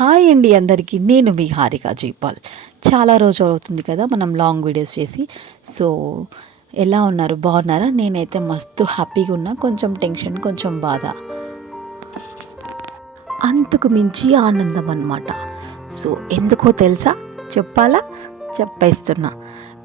Hi అండి అందరికీ. నేను మీ హారిక జైపాల్. చాలా రోజు అవుతుంది కదా మనం లాంగ్ వీడియోస్ చేసి. సో ఎలా ఉన్నారు? బాగున్నారా? నేనైతే మస్తు హ్యాపీగా ఉన్నా. కొంచెం టెన్షన్ కొంచెం బాధ. అంతకు మించి ఆనందం అనమాట సో ఎందుకో తెలుసా? చెప్పాలా? చెప్పేస్తున్నా.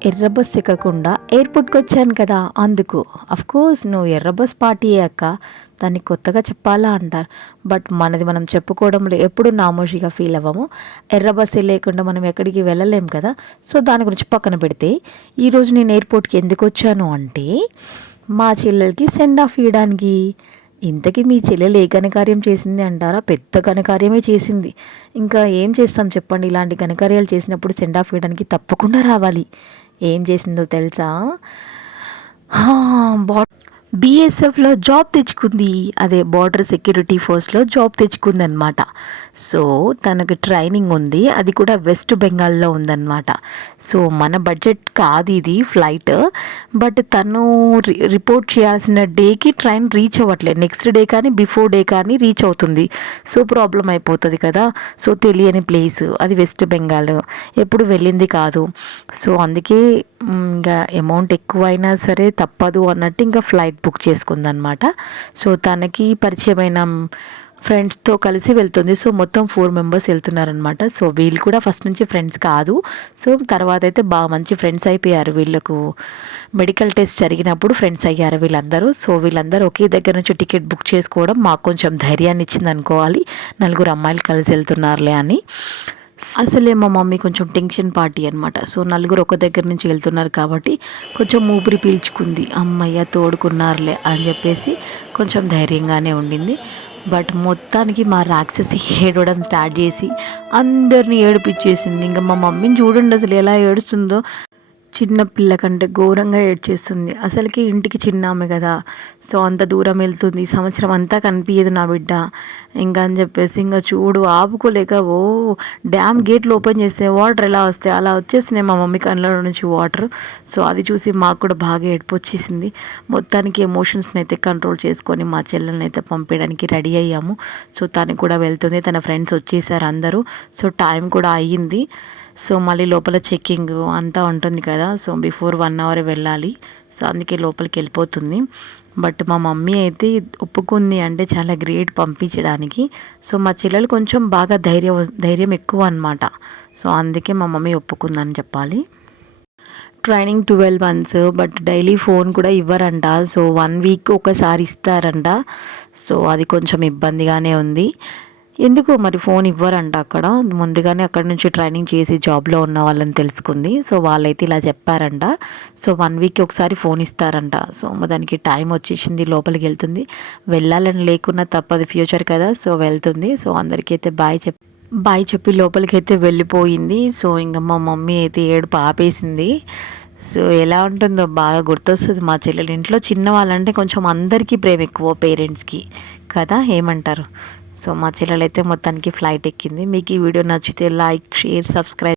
ఎర్ర బస్ ఎక్కకుండా ఎయిర్పోర్ట్కి వచ్చాను కదా అందుకు. కోర్స్ నువ్వు ఎర్ర బస్ పార్టీ అయ్యాక దాన్ని కొత్తగా చెప్పాలా అంటారు. బట్ మనది మనం చెప్పుకోవడంలో ఎప్పుడు నామోషిగా ఫీల్ అవ్వము. ఎర్ర బస్సే లేకుండా మనం ఎక్కడికి వెళ్ళలేం కదా. సో దాని గురించి పక్కన పెడితే ఈరోజు నేను ఎయిర్పోర్ట్కి ఎందుకు వచ్చాను అంటే మా చెల్లెలకి సెండ్ ఆఫ్ ఇవ్వడానికి ఇంతకీ మీ చెల్లెలు ఏ ఘనకార్యం చేసింది అంటారా? పెద్ద ఘనకార్యమే చేసింది. ఇంకా ఏం చేస్తాం చెప్పండి. ఇలాంటి ఘనకార్యాలు చేసినప్పుడు సెండ్ ఆఫ్ ఇవ్వడానికి తప్పకుండా రావాలి. ఏం చేసిందో తెలుసా బా బీఎస్ఎఫ్లో జాబ్ తెచ్చుకుంది. అదే బార్డర్ సెక్యూరిటీ ఫోర్స్లో జాబ్ తెచ్చుకుంది అనమాట సో తనకు ట్రైనింగ్ ఉంది. అది కూడా వెస్ట్ బెంగాల్లో ఉందన్నమాట. సో మన బడ్జెట్ కాదు ఇది ఫ్లైట్ బట్ తను రిపోర్ట్ చేయాల్సిన డేకి ట్రైన్ రీచ్ అవ్వట్లేదు. నెక్స్ట్ డే కానీ బిఫోర్ డే కానీ రీచ్ అవుతుంది. సో ప్రాబ్లం అయిపోతుంది కదా. సో తెలియని ప్లేస్ అది వెస్ట్ బెంగాల్ ఎప్పుడు వెళ్ళింది కాదు. సో అందుకే ఇంకా అమౌంట్ ఎక్కువైనా సరే తప్పదు అన్నట్టు ఇంకా ఫ్లైట్ బుక్ చేసుకుందనమాట. సో తనకి పరిచయమైన ఫ్రెండ్స్తో కలిసి వెళ్తుంది. సో మొత్తం ఫోర్ మెంబర్స్ వెళ్తున్నారనమాట. సో వీళ్ళు కూడా ఫస్ట్ నుంచి ఫ్రెండ్స్ కాదు. సో తర్వాత అయితే బాగా మంచి ఫ్రెండ్స్ అయిపోయారు. వీళ్ళకు మెడికల్ టెస్ట్ జరిగినప్పుడు ఫ్రెండ్స్ అయ్యారు వీళ్ళందరూ. సో వీళ్ళందరూ ఒకే దగ్గర నుంచి టికెట్ బుక్ చేసుకోవడం మాకు కొంచెం ధైర్యాన్ని ఇచ్చింది అనుకోవాలి నలుగురు అమ్మాయిలు కలిసి వెళ్తున్నారులే అని. అసలే మా మమ్మీ కొంచెం టెన్షన్ పార్టీ అనమాట సో నలుగురు ఒక దగ్గర నుంచి వెళ్తున్నారు కాబట్టి కొంచెం ఊపిరి పీల్చుకుంది. అమ్మయ్య తోడుకున్నారులే అని చెప్పేసి కొంచెం ధైర్యంగానే ఉండింది. బట్ మొత్తానికి మా రాక్షసి ఏడవడం స్టార్ట్ చేసి అందరినీ ఏడిపించేసింది. ఇంకా మా మమ్మీని చూడండి అసలు ఎలా ఏడుస్తుందో. చిన్న పిల్ల కంటే ఘోరంగా ఏడ్చేస్తుంది. అసలుకి ఇంటికి చిన్న ఆమె కదా. సో అంత దూరం వెళ్తుంది. సంవత్సరం అంతా కనిపించదు నా బిడ్డ. ఇంకా అని చెప్పేసి ఇంకా చూడు ఆపుకోలేక ఓ డ్యామ్ గేట్లు ఓపెన్ చేస్తే వాటర్ ఎలా వస్తాయి? అలా వచ్చేసినాయి మా మమ్మీ కళ్ళ నుంచి వాటర్. సో అది చూసి మాకు కూడా బాగా ఏడుపు వచ్చేసింది. మొత్తానికి ఎమోషన్స్ని అయితే కంట్రోల్ చేసుకొని మా చెల్లెల్ని అయితే పంపించడానికి రెడీ అయ్యాము. సో తను కూడా వెళ్తుంది. తన ఫ్రెండ్స్ వచ్చేసారు అందరూ. సో టైం కూడా అయ్యింది. సో మళ్ళీ లోపల చెక్కింగ్ అంతా ఉంటుంది కదా సో బిఫోర్ వన్ అవర్ వెళ్ళాలి. సో అందుకే లోపలికి వెళ్ళిపోతుంది. బట్ మా మమ్మీ అయితే ఒప్పుకుంది అంటే చాలా గ్రేట్ పంపించడానికి. సో మా చెల్లెలు కొంచెం బాగా ధైర్యం ధైర్యం ఎక్కువ అనమాట సో అందుకే మా మమ్మీ ఒప్పుకుందని చెప్పాలి. Training twelve months but daily phone కూడా ఇవ్వరంట. సో వన్ వీక్ ఒకసారి ఇస్తారంట. సో అది కొంచెం ఇబ్బందిగానే ఉంది. ఎందుకు మరి ఫోన్ ఇవ్వరంట అక్కడ? ముందుగానే అక్కడ నుంచి ట్రైనింగ్ చేసి జాబ్లో ఉన్న వాళ్ళని తెలుసుకుంది. సో వాళ్ళైతే ఇలా చెప్పారంట. సో వన్ వీక్కి ఒకసారి ఫోన్ ఇస్తారంట. సో దానికి టైం వచ్చేసింది లోపలికి వెళ్తుంది. వెళ్ళాలని లేకున్నా తప్పదు ఫ్యూచర్ కదా. సో వెళ్తుంది. సో అందరికీ అయితే బాయ్ చెప్ బాయ్ చెప్పి లోపలికి అయితే వెళ్ళిపోయింది. సో ఇంకా మా మమ్మీ అయితే ఏడు పాపేసింది సో ఎలా ఉంటుందో బాగా గుర్తొస్తుంది మా చెల్లెలు. ఇంట్లో చిన్న వాళ్ళంటే కొంచెం అందరికీ ప్రేమ ఎక్కువ పేరెంట్స్కి. కదా ఏమంటారు? సో మా చెల్లెలైతే మొత్తానికి ఫ్లైట్ ఎక్కింది. మీకు ఈ వీడియో నచ్చితే లైక్ షేర్ సబ్స్క్రైబ్